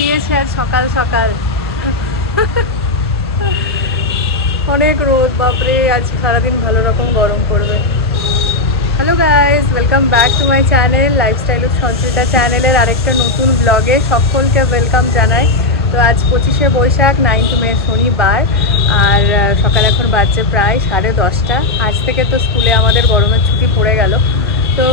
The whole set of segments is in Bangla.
দিয়েছে আজ সকাল সকাল অনেক রোদ, বাপরে আজ সারাদিন ভালো রকম গরম পড়বে। Hello guys, welcome back to my channel lifestyle with Sanchita চ্যানেলের আরেকটা নতুন ব্লগে সকলকে ওয়েলকাম জানাই। তো আজ 25শে বৈশাখ 9 মে শনিবার, আর সকাল এখন বাজছে প্রায় 10:30। আজ থেকে তো স্কুলে আমাদের গরমের ছুটি পড়ে গেল, তো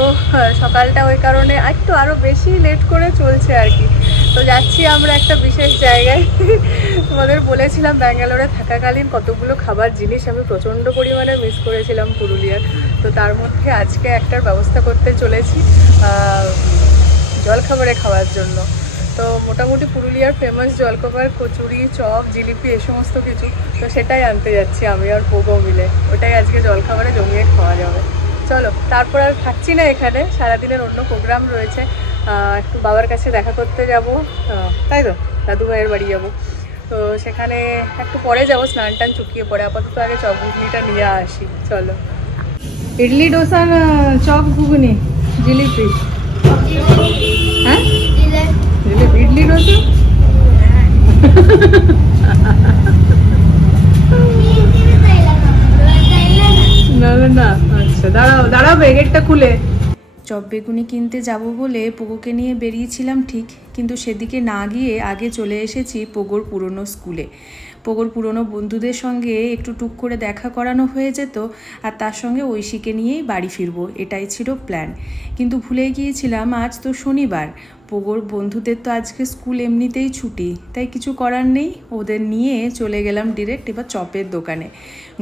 সকালটা ওই কারণে একটু আরও বেশি লেট করে চলছে আর কি। তো যাচ্ছি আমরা একটা বিশেষ জায়গায়। তোমাদের বলেছিলাম ব্যাঙ্গালোরে থাকাকালীন কতগুলো খাবার জিনিস আমি প্রচণ্ড পরিমাণে মিস করেছিলাম পুরুলিয়ার। তো তার মধ্যে আজকে একটার ব্যবস্থা করতে চলেছি জলখাবারে খাওয়ার জন্য। তো মোটামুটি পুরুলিয়ার ফেমাস জলখাবার কচুরি, চপ, জিলিপি এ সমস্ত কিছু, তো সেটাই আনতে যাচ্ছি আমি আর পোগো মিলে। ওটাই আজকে জলখাবারে জমিয়ে খাওয়া যাবে। চলো, তারপর আর থাকছি না এখানে, সারাদিনের অন্য প্রোগ্রাম রয়েছে। একটু বাবার কাছে দেখা করতে যাব, তাই তো দাদু ভাইয়ের বাড়ি যাব। তো সেখানে একটু পরে যাবো, স্নান টান চুকিয়ে পরে। আপাতত আগে চপ ঘুগনিটা নিয়ে আসি। চলো, ইডলি, ডোসা, চপ, ঘুগনি, জিলিপি। হ্যাঁ, জিলিপি, ইডলি, ডোসা। না না না, আচ্ছা দাঁড়াও দাঁড়াও, ব্যাগেটটা খুলে। চপ বেগুনি কিনতে যাব বলে পোগোকে নিয়ে বেরিয়েছিলাম ঠিক, কিন্তু সেদিকে না গিয়ে আগে চলে এসেছি পোগোর পুরনো স্কুলে। পোগোর পুরনো বন্ধুদের সঙ্গে একটু টুক করে দেখা করানো হয়ে যেত, আর তার সঙ্গে ঐশীকে নিয়েই বাড়ি ফিরবো, এটাই ছিল প্ল্যান। কিন্তু ভুলে গিয়েছিলাম আজ তো শনিবার, পোগোর বন্ধুদের তো আজকে স্কুল এমনিতেই ছুটি, তাই কিছু করার নেই। ওদের নিয়ে চলে গেলাম ডিরেক্ট এবার চপের দোকানে।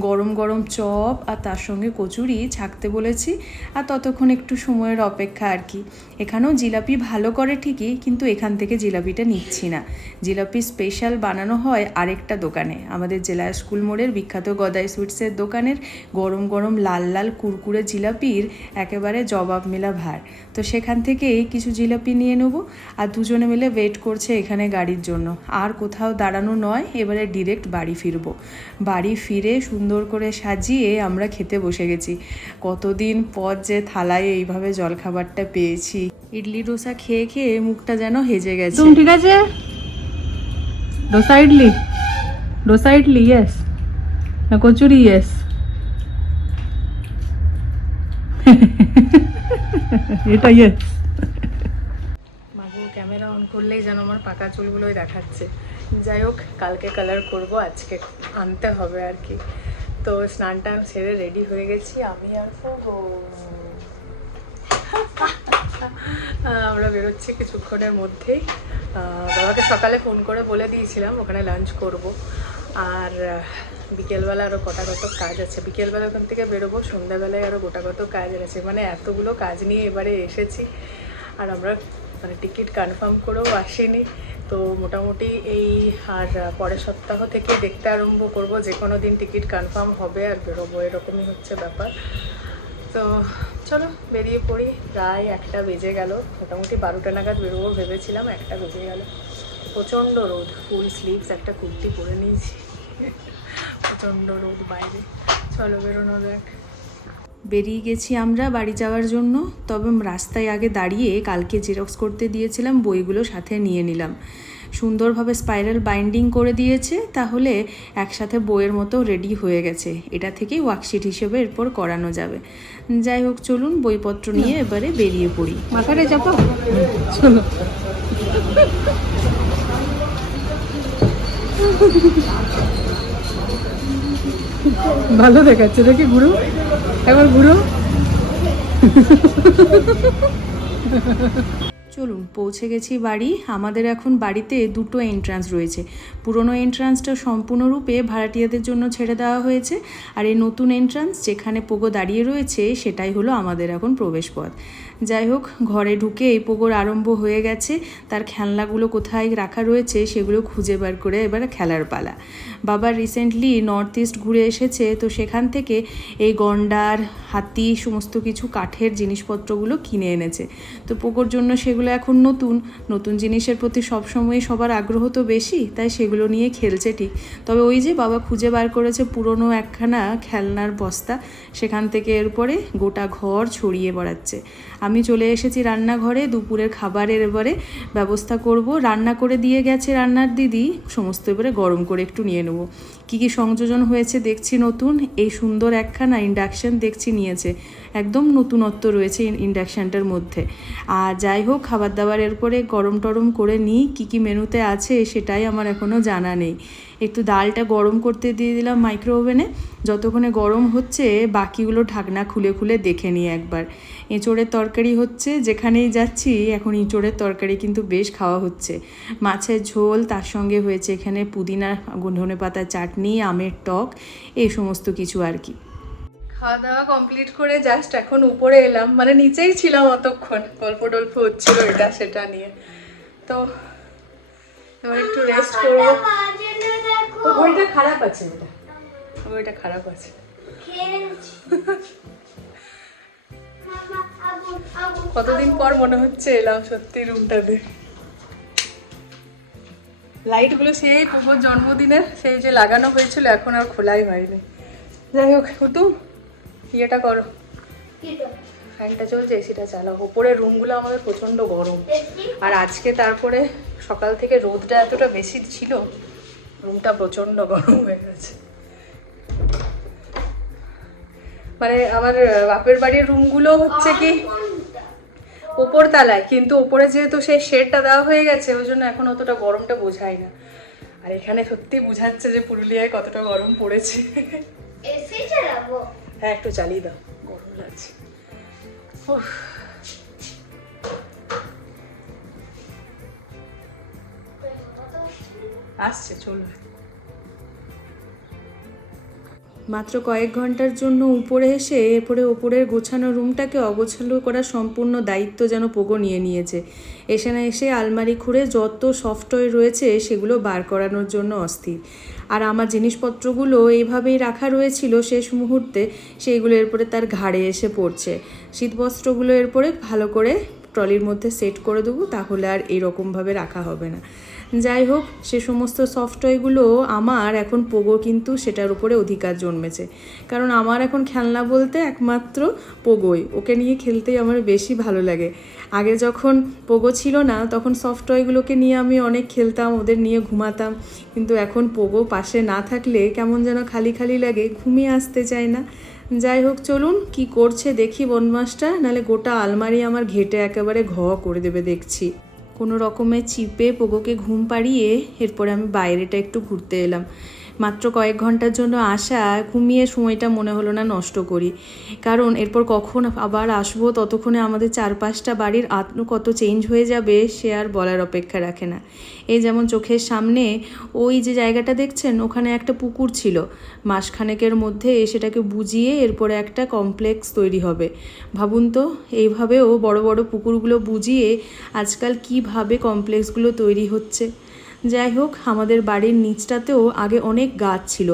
গরম গরম চপ আর তার সঙ্গে কচুরি ছাকতে বলেছি, আর ততক্ষণ একটু সময়ের অপেক্ষা আর কি। এখানেও জিলাপি ভালো করে ঠিকই, কিন্তু এখান থেকে জিলাপিটা নিচ্ছি না। জিলাপি স্পেশাল বানানো হয় আরেকটা দোকানে, আমাদের জেলা স্কুল মোড়ের বিখ্যাত গদাই সুইটসের দোকানের গরম গরম লাল লাল কুরকুরে জিলাপির একেবারে জবাব মেলা ভার। তো সেখান থেকেই কিছু জিলাপি নিয়ে নেবো, আর দুজনে মিলে ওয়েট করছে এখানে গাড়ির জন্য। আর কোথাও দাঁড়ানো নয়, এবারে ডিরেক্ট বাড়ি ফিরবো। বাড়ি ফিরে সুন্দর করে সাজিয়ে আমরা খেতে বসে গেছি। কতদিন পর যে থালায় এইভাবে জলখাবারটা পেয়েছি। ইডলি ডোসা খেয়ে খেয়ে মুখটা যেন হেজে গেছে। তুমি ঠিক আছে? ডোসা ইডলি, ডোসা ইডলি ইয়েস, না কচুরি ইয়েস? এটা ইয়েস। মাগো, ক্যামেরা অন করলেই যেন আমার পাকা চুলগুলোই দেখাচ্ছে। যাই হোক, কালকে কালার করব, আজকে আনতে হবে আর কি। তো স্নান টান সেরে রেডি হয়ে গেছি আমি আর পোগো। আমরা বেরোচ্ছি কিছুক্ষণের মধ্যেই। বাবাকে সকালে ফোন করে বলে দিয়েছিলাম ওখানে লাঞ্চ করব, আর বিকেলবেলা আরও গোটাগত কাজ আছে। বিকেলবেলা ওখান থেকে বেরোবো, সন্ধ্যাবেলায় আরও গোটাগত কাজ আছে। মানে এতগুলো কাজ নিয়ে এবারে এসেছি, আর আমরা মানে টিকিট কনফার্ম করেও আসিনি। তো মোটামুটি এই আর পরের সপ্তাহ থেকে দেখতে আরম্ভ করব, যে কোনো দিন টিকিট কনফার্ম হবে আর বেরোবো, এরকমই হচ্ছে ব্যাপার। তো চলো বেরিয়ে পড়ি। প্রায় 1টা বেজে গেল, মোটামুটি 12টা নাগাদ বেরোবো ভেবেছিলাম, 1টা বেজে গেল। প্রচণ্ড রোদ, ফুল স্লিভস একটা কুর্তি পরে নিয়েছি, প্রচণ্ড রোদ বাইরে। চলো বেরোনো যাক। বেরিয়ে গেছি আমরা বাড়ি যাওয়ার জন্য। তবে রাস্তায় আগে দাঁড়িয়ে কালকে জেরক্স করতে দিয়েছিলাম বইগুলো সাথে নিয়ে নিলাম। সুন্দরভাবে স্পাইরাল বাইন্ডিং করে দিয়েছে, তাহলে একসাথে বইয়ের মতো রেডি হয়ে গেছে। এটা থেকেই ওয়ার্কশিট হিসেবে এরপর করানো যাবে। যাই হোক, চলুন বইপত্র নিয়ে এবারে বেরিয়ে পড়ি। মাথাটা চাপো, চলো। ভালো দেখাচ্ছে দেখি, ঘুরো একবার, ঘুরো। চলুন পৌঁছে গেছি বাড়ি। আমাদের এখন বাড়িতে দুটো এন্ট্রান্স রয়েছে। পুরনো এন্ট্রান্সটা সম্পূর্ণরূপে ভাড়াটিয়াদের জন্য ছেড়ে দেওয়া হয়েছে, আর এই নতুন এন্ট্রান্স যেখানে পোগো দাঁড়িয়ে রয়েছে সেটাই হলো আমাদের এখন প্রবেশপথ। যাই হোক, ঘরে ঢুকে এই পোগোর আরম্ভ হয়ে গেছে। তার খেলনাগুলো কোথায় রাখা রয়েছে সেগুলো খুঁজে বার করে এবারে খেলার পালা। বাবা রিসেন্টলি নর্থ ইস্ট ঘুরে এসেছে, তো সেখান থেকে এই গন্ডার, হাতি, সমস্ত কিছু কাঠের জিনিসপত্রগুলো কিনে এনেছে। তো পোগোর জন্য সেগুলো এখন নতুন নতুন জিনিসের প্রতি সবসময় সবার আগ্রহ তো বেশি, তাই সেগুলো নিয়ে খেলছে ঠিক। তবে ওই যে বাবা খুঁজে বার করেছে পুরনো একখানা খেলনার বস্তা, সেখান থেকে এরপরে গোটা ঘর ছড়িয়ে বেড়াচ্ছে। আমি চলে এসেছি রান্নাঘরে, দুপুরের খাবারের এবারে ব্যবস্থা করব। রান্না করে দিয়ে গেছে রান্নার দিদি, সমস্ত এবারে গরম করে একটু নিয়ে নেব। কী কী সংযোজন হয়েছে দেখছি নতুন, এই সুন্দর একখানা ইন্ডাকশান দেখছি নিয়েছে, একদম নতুনত্ব রয়েছে ইন্ডাকশানটার মধ্যে। আর যাই হোক, খাবার দাবারের পরে গরম টরম করে নিই। কী কী মেনুতে আছে সেটাই আমার এখনও জানা নেই। একটু ডালটা গরম করতে দিয়ে দিলাম মাইক্রো ওভেনে, যতক্ষণে গরম হচ্ছে বাকিগুলো ঢাকনা খুলে খুলে দেখে নিই একবার। এঁচোড়ের তরকারি হচ্ছে, যেখানেই যাচ্ছি এখন এঁচোড়ের তরকারি কিন্তু বেশ খাওয়া হচ্ছে। মাছের ঝোল, তার সঙ্গে হয়েছে এখানে পুদিনা ধনেপাতার চাটনি, আমের টক, এই সমস্ত কিছু আর কি। খাওয়া দাওয়া কমপ্লিট করে জাস্ট এখন উপরে এলাম, মানে নিচেই ছিলাম অতক্ষণ, গল্প টল্প হচ্ছিল এটা সেটা নিয়ে। তো এবার একটু রেস্ট করবো। ওইটা খারাপ আছে, ওইটা খারাপ আছে। কতদিন পর মনে হচ্ছে এলাম সত্যি রুমটাতে। লাইটগুলো সেই পুকুর জন্মদিনের সেই যে লাগানো হয়েছিল, এখন আর খোলাই হয়নি। যাই হোক, হুতুম ইয়েটা করো, ফ্যানটা চলছে, এসিটা চালাও। ওপরের রুমগুলো আমাদের প্রচণ্ড গরম, আর আজকে তারপরে সকাল থেকে রোদটা এতটা বেশি ছিল, রুমটা প্রচণ্ড গরম হয়ে গেছে। মানে আমার বাপের বাড়ির রুমগুলো হচ্ছে কি ওপর তালায়, কিন্তু ওপরে যেহেতু সেই শেডটা দেওয়া হয়ে গেছে, ওই জন্য এখন অতটা গরমটা বোঝায় না। আর এখানে সত্যি বোঝাচ্ছে যে পুরুলিয়ায় কতটা গরম পড়েছে। হ্যাঁ, একটু চালিয়ে দাও, গরম লাগছে। আসছে, চলবে। মাত্র কয়েক ঘন্টার জন্য উপরে এসে এরপরে ওপরের গোছানো রুমটাকে অগোছালো করার সম্পূর্ণ দায়িত্ব যেন পোগো নিয়ে নিয়েছে। এসে না এসে আলমারি খুঁড়ে যত সফটওয়্যার রয়েছে সেগুলো বার করানোর জন্য অস্থির। আর আমার জিনিসপত্রগুলো এইভাবেই রাখা রয়েছিল শেষ মুহূর্তে, সেইগুলো এরপরে তার ঘাড়ে এসে পড়ছে। শীতবস্ত্রগুলো এরপরে ভালো করে ট্রলির মধ্যে সেট করে দেবো, তাহলে আর এইরকমভাবে রাখা হবে না। যাই হোক, সে সমস্ত সফটওয়্যারগুলো আমার এখন পোগো কিন্তু সেটার উপরে অধিকার জন্মেছে, কারণ আমার এখন খেলনা বলতে একমাত্র পোগোই। ওকে নিয়ে খেলতেই আমার বেশি ভালো লাগে। আগে যখন পোগো ছিল না তখন সফটওয়্যারগুলোকে নিয়ে আমি অনেক খেলতাম, ওদের নিয়ে ঘুমাতাম, কিন্তু এখন পোগো পাশে না থাকলে কেমন যেন খালি খালি লাগে, ঘুমিয়ে আসতে চায় না। যাই হোক, চলুন কি করছে দেখি বদমাসটা, নাহলে গোটা আলমারি আমার ঘেটে একেবারে ঘ করে দেবে দেখছি। কোনো রকমে চিপে পোগোকে ঘুম পাড়িয়ে এরপরে আমি বাইরেটা একটু ঘুরতে এলাম। মাত্র কয়েক ঘন্টার জন্য আসা, ঘুমিয়ে সময়টা মনে হলো না নষ্ট করি, কারণ এরপর কখন আবার আসবো ততক্ষণে আমাদের চারপাশটা বাড়ির কত চেঞ্জ হয়ে যাবে সে আর বলার অপেক্ষা রাখে না। এই যেমন চোখের সামনে ওই যে জায়গাটা দেখছেন, ওখানে একটা পুকুর ছিল, মাসখানেকের মধ্যে সেটাকে বুঝিয়ে এরপরে একটা কমপ্লেক্স তৈরি হবে। ভাবুন তো, এইভাবেও বড় বড় পুকুরগুলো বুঝিয়ে আজকাল কীভাবে কমপ্লেক্সগুলো তৈরি হচ্ছে। যাই হোক, আমাদের বাড়ির নিচটাতেও আগে অনেক গাছ ছিল,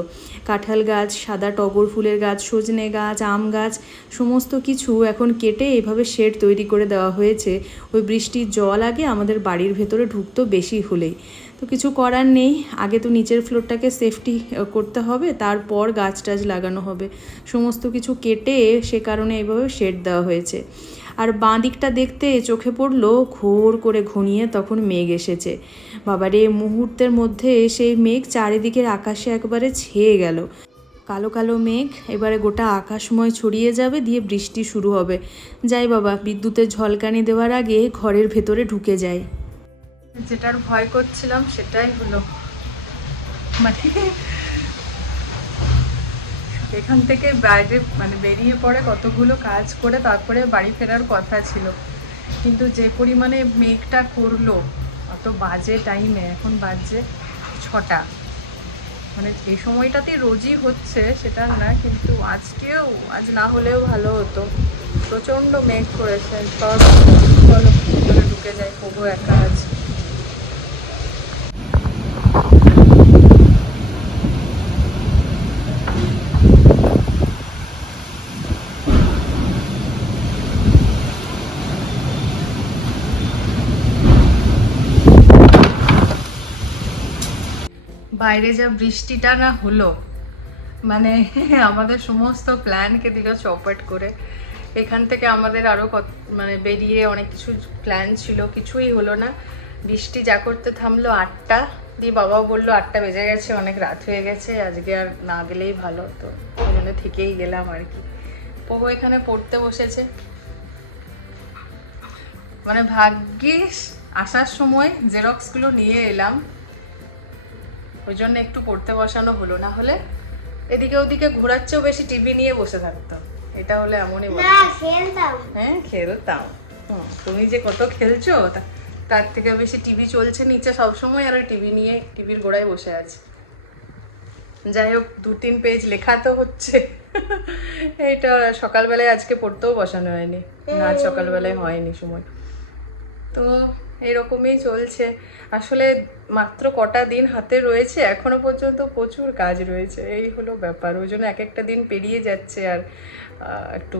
কাঁঠাল গাছ, সাদা টগর ফুলের গাছ, সজনে গাছ, আম গাছ, সমস্ত কিছু এখন কেটে এভাবে শেড তৈরি করে দেওয়া হয়েছে। ওই বৃষ্টির জল আগে আমাদের বাড়ির ভেতরে ঢুকতো বেশি হলেই, তো কিছু করার নেই। আগে তো নিচের ফ্লোরটাকে সেফটি করতে হবে, তারপর গাছ টাছ লাগানো হবে। সমস্ত কিছু কেটে সে কারণে এইভাবে শেড দেওয়া হয়েছে। আর বাঁ দিকটা দেখতে চোখে পড়লো ঘোর করে ঘনিয়ে তখন মেঘ এসেছে। বাবারে, মুহূর্তের মধ্যে সেই মেঘ চারিদিকের আকাশে একবারে ছেয়ে গেল। কালো কালো মেঘ এবারে গোটা আকাশময় ছড়িয়ে যাবে, দিয়ে বৃষ্টি শুরু হবে। যাই বাবা, বিদ্যুতের ঝলকানি দেওয়ার আগে ঘরের ভেতরে ঢুকে যায়। যেটার ভয় করছিলাম সেটাই হলো, মানে এখান থেকে বাইরে মানে বেরিয়ে পড়ে কতগুলো কাজ করে তারপরে বাড়ি ফেরার কথা ছিল, কিন্তু যে পরিমাণে মেঘটা করলো অত বাজে টাইমে, এখন বাজে 6টা, মানে এই সময়টাতেই রোজই হচ্ছে সেটা না, কিন্তু আজ না হলেও ভালো হতো। প্রচণ্ড মেঘ করেছে। সব চলো ভিতরে ঢুকে যাই, পোগো একা আছে। বাইরে যা বৃষ্টিটা না হলো, মানে আমাদের সমস্ত প্ল্যানকে দিল চৌপাট করে। এখান থেকে আমাদের আরও মানে বেরিয়ে অনেক কিছু প্ল্যান ছিল, কিছুই হলো না। বৃষ্টি যা করতে থামলো 8টা দিয়ে, বাবাও বললো 8টা বেজে গেছে, অনেক রাত হয়ে গেছে, আজকে আর না গেলেই ভালো, তো ওই জন্য থেকেই গেলাম আর কি। পোগো এখানে পড়তে বসেছে, মানে ভাগ্যিস আসার সময় জেরক্সগুলো নিয়ে এলাম, ওই জন্য একটু পড়তে বসানো হলো, না হলে এদিকে ওদিকে ঘোরাচ্ছেও বেশি, টিভি নিয়ে বসে থাকতাম। এটা হলে এমনই খেলতাম। হ্যাঁ খেলতাম। তুমি যে কত খেলছো, তার থেকে বেশি টিভি চলছে নিচে সবসময়, আর টিভি নিয়ে টিভির গোড়ায় বসে আছে। যাই হোক, 2-3 পেজ লেখা তো হচ্ছে। এইটা সকালবেলায় আজকে পড়তেও বসানো হয়নি, না সকালবেলায় হয়নি সময়। তো এরকমই চলছে। আসলে মাত্র কটা দিন হাতে রয়েছে, এখনো পর্যন্ত প্রচুর কাজ রয়েছে, এই হলো ব্যাপার। ওই জন্য এক একটা দিন পেরিয়ে যাচ্ছে, আর একটু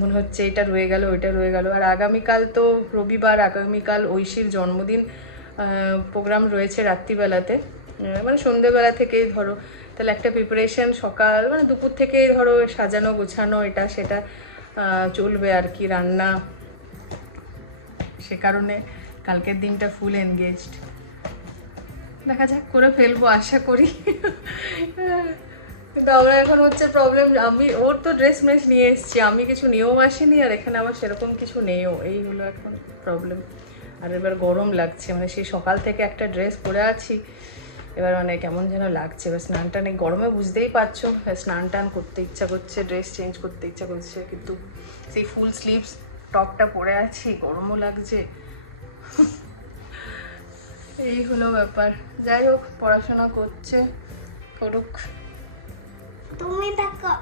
মনে হচ্ছে এটা রয়ে গেল ওইটা রয়ে গেল। আর আগামীকাল তো রবিবার, আগামীকাল ঐশীর জন্মদিন, প্রোগ্রাম রয়েছে রাত্রিবেলাতে, মানে সন্ধ্যেবেলা থেকেই ধরো, তাহলে একটা প্রিপারেশন সকাল মানে দুপুর থেকেই ধরো সাজানো গোছানো এটা সেটা চলবে আর কি, রান্না, সে কারণে কালকের দিনটা ফুল এনগেজড। দেখা যাক, করে ফেলবো আশা করি। কিন্তু আমরা এখন হচ্ছে প্রবলেম, ওর তো ড্রেস মেস নিয়ে এসেছি, আমি কিছু নিয়েও আসিনি, আর এখানে আমার সেরকম কিছু নেইও, এই হলো এখন প্রবলেম। আর এবার গরম লাগছে, মানে সেই সকাল থেকে একটা ড্রেস পরে আছি, এবার মানে কেমন যেন লাগছে। এবার স্নান টান, গরমে বুঝতেই পারছো, স্নান টান করতে ইচ্ছা করছে, ড্রেস চেঞ্জ করতে ইচ্ছা করছে, কিন্তু সেই ফুল স্লিভস টপটা পরে আছি, গরমও লাগছে। এই হলো ব্যাপার। যাই হোক, পড়াশোনা করছে, করুক। তুমি থাকো,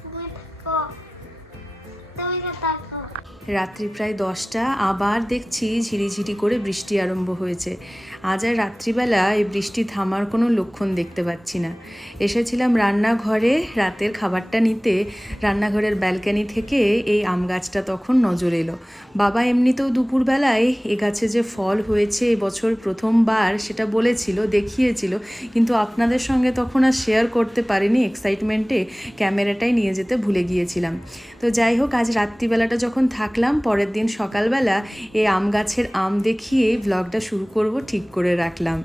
তুমি থাকো, তুমি থাকো। রাত্রি প্রায় 10টা, আবার দেখছি ঝিরিঝিরি করে বৃষ্টি আরম্ভ হয়েছে। আজ আর রাত্রিবেলা এই বৃষ্টি থামার কোনো লক্ষণ দেখতে পাচ্ছি না। এসেছিলাম রান্নাঘরে রাতের খাবারটা নিতে, রান্নাঘরের ব্যালকানি থেকে এই আম গাছটা তখন নজর এলো। বাবা এমনিতেও দুপুরবেলায় এ গাছে যে ফল হয়েছে এবছর প্রথমবার সেটা বলেছিল, দেখিয়েছিল, কিন্তু আপনাদের সঙ্গে তখন আর শেয়ার করতে পারিনি, এক্সাইটমেন্টে ক্যামেরাটাই নিয়ে যেতে ভুলে গিয়েছিলাম। তো যাই হোক, আজ রাত্রিবেলাটা যখন থাকলাম, পরের দিন সকালবেলা এই আম গাছের আম দেখিয়ে ব্লগটা শুরু করব ঠিক করে রাখলাম।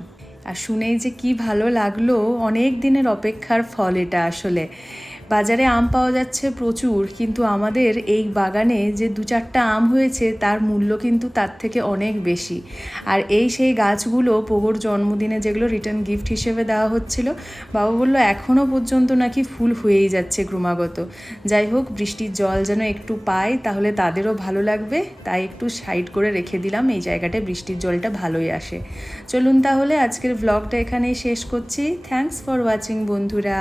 আর শুনেই যে কি ভালো লাগলো, অনেক দিনের অপেক্ষার ফল এটা আসলে। বাজারে আম পাওয়া যাচ্ছে প্রচুর, কিন্তু আমাদের এই বাগানে যে 2-4টা আম হয়েছে তার মূল্য কিন্তু তার থেকে অনেক বেশি। আর এই সেই গাছগুলো পোগোর জন্মদিনে যেগুলো রিটার্ন গিফট হিসেবে দেওয়া হচ্ছিল, বাবা বললো এখনও পর্যন্ত নাকি ফুল হয়েই যাচ্ছে ক্রমাগত। যাই হোক, বৃষ্টির জল যেন একটু পায়, তাহলে তাদেরও ভালো লাগবে, তাই একটু সাইড করে রেখে দিলাম, এই জায়গাটায় বৃষ্টির জলটা ভালোই আসে। চলুন তাহলে আজকের ব্লগটা এখানেই শেষ করছি। থ্যাঙ্কস ফর ওয়াচিং বন্ধুরা।